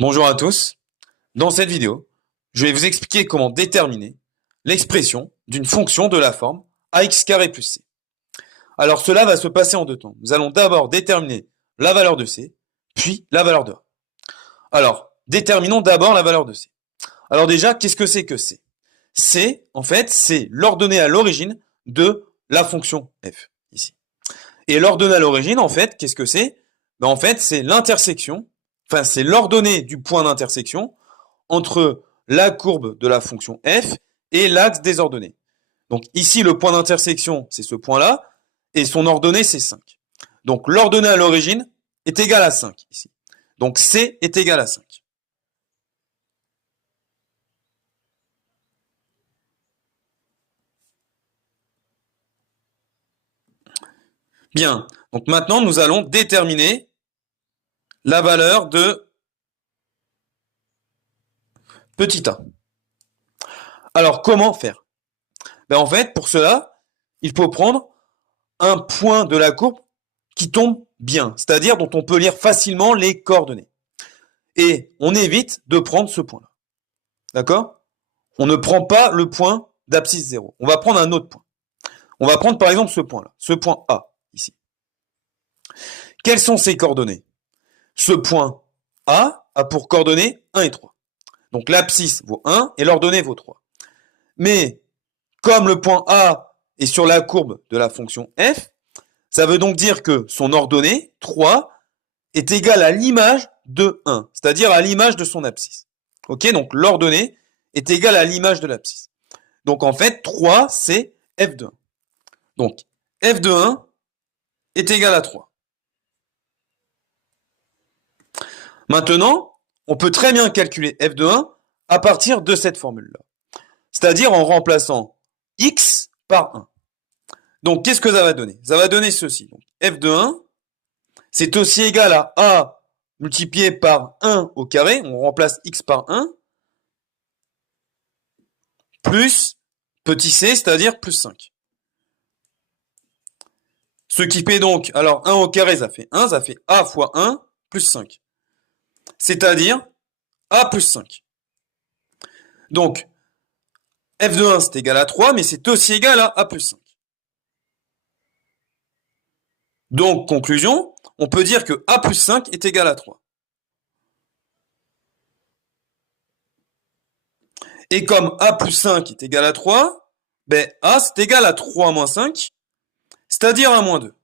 Bonjour à tous. Dans cette vidéo, je vais vous expliquer comment déterminer l'expression d'une fonction de la forme ax carré plus c. Alors cela va se passer en deux temps. Nous allons d'abord déterminer la valeur de c, puis la valeur de a. Alors, déterminons d'abord la valeur de c. Alors déjà, qu'est-ce que c'est que c? C, en fait, c'est l'ordonnée à l'origine de la fonction f, ici. Et l'ordonnée à l'origine, en fait, qu'est-ce que c'est? En fait, c'est l'intersection, enfin, c'est l'ordonnée du point d'intersection entre la courbe de la fonction f et l'axe des ordonnées. Donc ici, le point d'intersection, c'est ce point-là, et son ordonnée, c'est 5. Donc l'ordonnée à l'origine est égale à 5, ici. Donc c est égal à 5. Bien, donc maintenant, nous allons déterminer la valeur de petit a. Alors, comment faire? En fait, pour cela, il faut prendre un point de la courbe qui tombe bien, c'est-à-dire dont on peut lire facilement les coordonnées. Et on évite de prendre ce point-là. D'accord? On ne prend pas le point d'abscisse 0. On va prendre un autre point. On va prendre par exemple ce point-là, ce point A, ici. Quelles sont ses coordonnées? Ce point A a pour coordonnées 1 et 3. Donc l'abscisse vaut 1 et l'ordonnée vaut 3. Mais comme le point A est sur la courbe de la fonction f, ça veut donc dire que son ordonnée, 3, est égale à l'image de 1, c'est-à-dire à l'image de son abscisse. Ok, donc l'ordonnée est égale à l'image de l'abscisse. Donc en fait, 3, c'est f de 1. Donc f de 1 est égal à 3. Maintenant, on peut très bien calculer f de 1 à partir de cette formule-là. C'est-à-dire en remplaçant x par 1. Donc qu'est-ce que ça va donner? Ça va donner ceci. Donc, f de 1, c'est aussi égal à a multiplié par 1 au carré. On remplace x par 1. Plus petit c, c'est-à-dire plus 5. Ce qui fait donc, alors 1 au carré, ça fait 1, ça fait a fois 1 plus 5. C'est-à-dire a plus 5. Donc, f de 1, c'est égal à 3, mais c'est aussi égal à a plus 5. Donc, conclusion, on peut dire que a plus 5 est égal à 3. Et comme a plus 5 est égal à 3, a c'est égal à 3 moins 5, c'est-à-dire à moins 2.